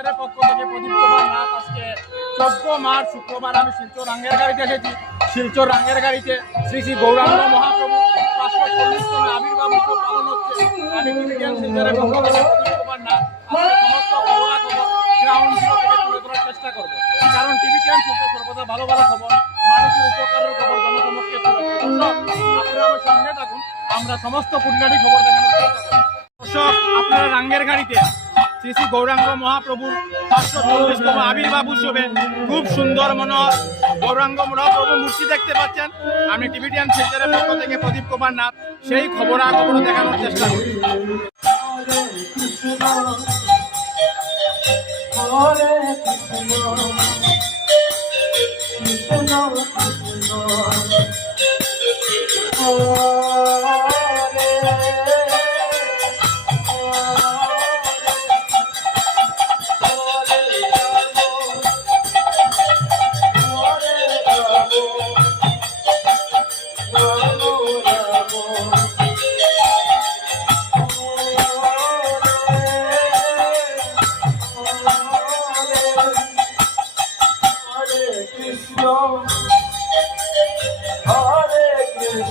শিলচরের পক্ষ থেকে প্রদীপ কুমার নাথ আজকে চোদ্দ মার্চ, শুক্রবার আমি শিলচর রাঙ্গের গাড়িতে এসেছি। শিলচর রাঙ্গের গাড়িতে শ্রী শ্রী গৌরাঙ্গ মহাপ্রভু পাঁচশো চল্লিশতম আবির্ভাব উৎসব পালন হচ্ছে। আমি শিলচরের পক্ষ থেকে প্রদীপ কুমার নাথ সমস্ত খবরাখবর গ্রাউন্ড জিরো থেকে তুলে ধরার চেষ্টা করব। কারণ টিভি চ্যানেল শিলচর সর্বদা ভালো ভালো খবর, মানুষের উপকারের খবর জনসমক্ষে আপনারা আমার সঙ্গে থাকুন, আমরা সমস্ত কুটনাটি খবর দেখানোর চেষ্টা করব। আপনারা রাঙ্গের গাড়িতে শ্রী শ্রী গৌরাঙ্গ মহাপ্রভুর পাঁচশো চল্লিশতম আবির্ভাব উৎসবে খুব সুন্দর মনোহর। গৌরাঙ্গ মহাপ্রভুর মূর্তি দেখতে পাচ্ছেন। আমি টিভিটিয়ান শিলচরের পক্ষ থেকে প্রদীপ কুমার নাথ। সেই খবর খবরাখবর দেখানোর চেষ্টা করি। Krishna,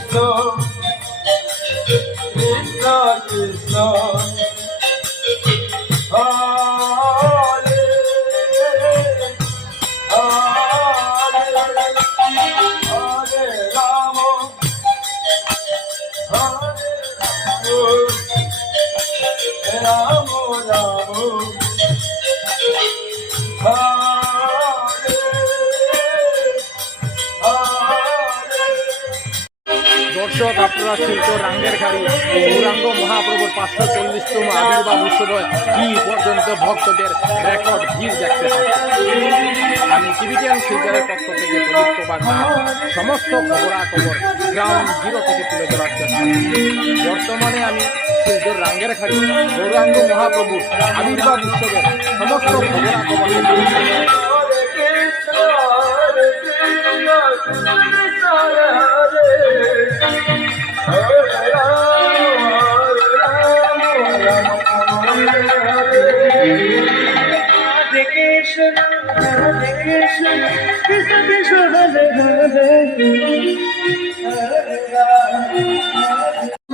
Krishna, Krishna Krishna, Hare Hare, Hare দর্শক, আপনারা শিলচর রাঙ্গের খাড়ি গৌরাঙ্গ মহাপ্রভুর পাঁচশো চল্লিশতম আবির্ভাব উৎসবে কি পর্যন্ত ভক্তদের রেকর্ড ভিড় দেখতে আমি টিভিটিয়ান শিলচরের পক্ষ থেকে প্রদীপ কুমার সমস্ত খবরাখবর গ্রাউন্ড জিরো থেকে তুলে ধরার চেষ্টা বর্তমানে আমি শিলচর রাঙ্গের খাড়ি গৌরাঙ্গ মহাপ্রভুর আবির্ভাব উৎসবের সমস্ত খবরাখবর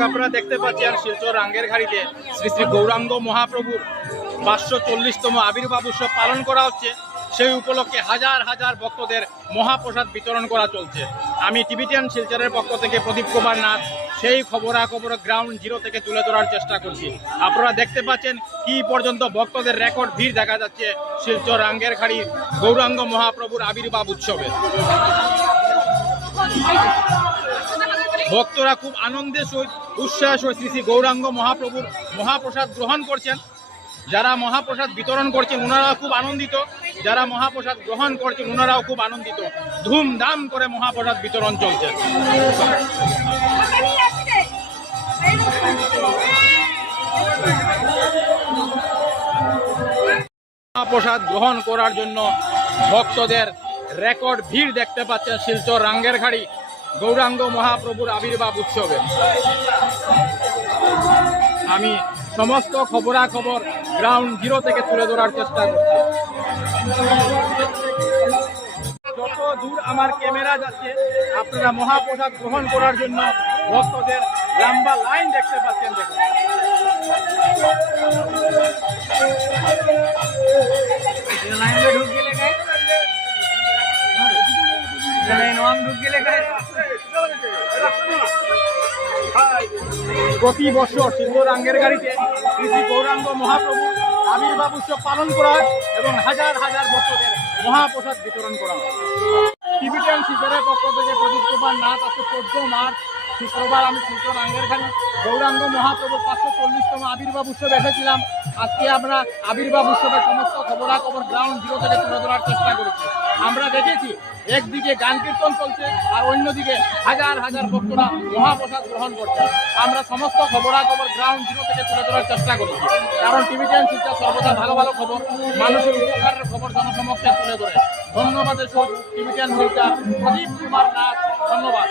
আপনারা দেখতে পাচ্ছেন শিলচর রাঙ্গের ঘাড়িতে শ্রী শ্রী গৌরাঙ্গ মহাপ্রভুর পাঁচশো চল্লিশতম আবির্ভাব উৎসব পালন করা হচ্ছে। সেই উপলক্ষে হাজার হাজার ভক্তদের মহাপ্রসাদ বিতরণ করা চলছে। আমি টিভিটিয়ান শিলচরের পক্ষ থেকে প্রদীপ কুমার নাথ, সেই খবরাখবর গ্রাউন্ড জিরো থেকে তুলে ধরার চেষ্টা করছি। আপনারা দেখতে পাচ্ছেন কি পর্যন্ত ভক্তদের রেকর্ড ভিড় দেখা যাচ্ছে শিলচর রাঙ্গের খাড়ি গৌরাঙ্গ মহাপ্রভুর আবির্ভাব উৎসবে। ভক্তরা খুব আনন্দের সহিত উচ্ছ্বাস ও শ্রী শ্রী গৌরাঙ্গ মহাপ্রভুর মহাপ্রসাদ গ্রহণ করছেন। যারা মহাপ্রসাদ বিতরণ করছেন ওনারাও খুব আনন্দিত। যারা মহাপ্রসাদ গ্রহণ করছেন ওনারাও খুব আনন্দিত। ধুমধাম করে মহাপ্রসাদ বিতরণ চলছে। মহাপ্রসাদ গ্রহণ করার জন্য ভক্তদের রেকর্ড ভিড় দেখতে পাচ্ছেন শিলচর রাঙ্গের ঘাড়ি, গৌরাঙ্গ মহাপ্রভুর আবির্ভাব উৎসবে। আমি সমস্ত খবরাখবর গ্রাউন্ড জিরো থেকে তুলে ধরার চেষ্টা করছি। যত দূর আমার ক্যামেরা যাচ্ছে, আপনারা মহাপ্রসাদ গ্রহণ করার জন্য ভক্তদের লম্বা লাইন দেখতে পাচ্ছেন, দেখুন। প্রতি বছর সিংহরাঙ্গের গাড়িতে শ্রী গৌরাঙ্গ মহাপ্রভু আবির্ভাব উৎসব পালন করা হয় এবং হাজার হাজার ভক্তদের মহাপ্রসাদ বিতরণ করা হয়। টিভিটিয়ান শিশরের পক্ষ থেকে প্রদীপ কুমার নাথ আজকে চোদ্দ মার্চ, শুক্রবার আমি শিলচর আঙ্গেরখানি গৌরাঙ্গ মহাপ্রভুর পাঁচশো চল্লিশতম আবির্ভাব উৎসবে এসেছিলাম। আজকে আমরা আবির্ভাব উৎসবের সমস্ত খবরাখবর গ্রাউন্ড জিরো থেকে তুলে ধরার চেষ্টা করেছি। আমরা দেখেছি, একদিকে গান কীর্তন চলছে আর অন্যদিকে হাজার হাজার ভক্তরা মহাপ্রসাদ গ্রহণ করছে। আমরা সমস্ত খবরাখবর গ্রাউন্ড জিরো থেকে তুলে ধরার চেষ্টা করেছি। কারণ টিভি শিলচর সর্বদা ভালো ভালো খবর, মানুষের উপকারের খবর জনসমক্ষে তুলে ধরে। ধন্যবাদ টিভি শিলচর প্রদীপ কুমার নাথ ধন্যবাদ।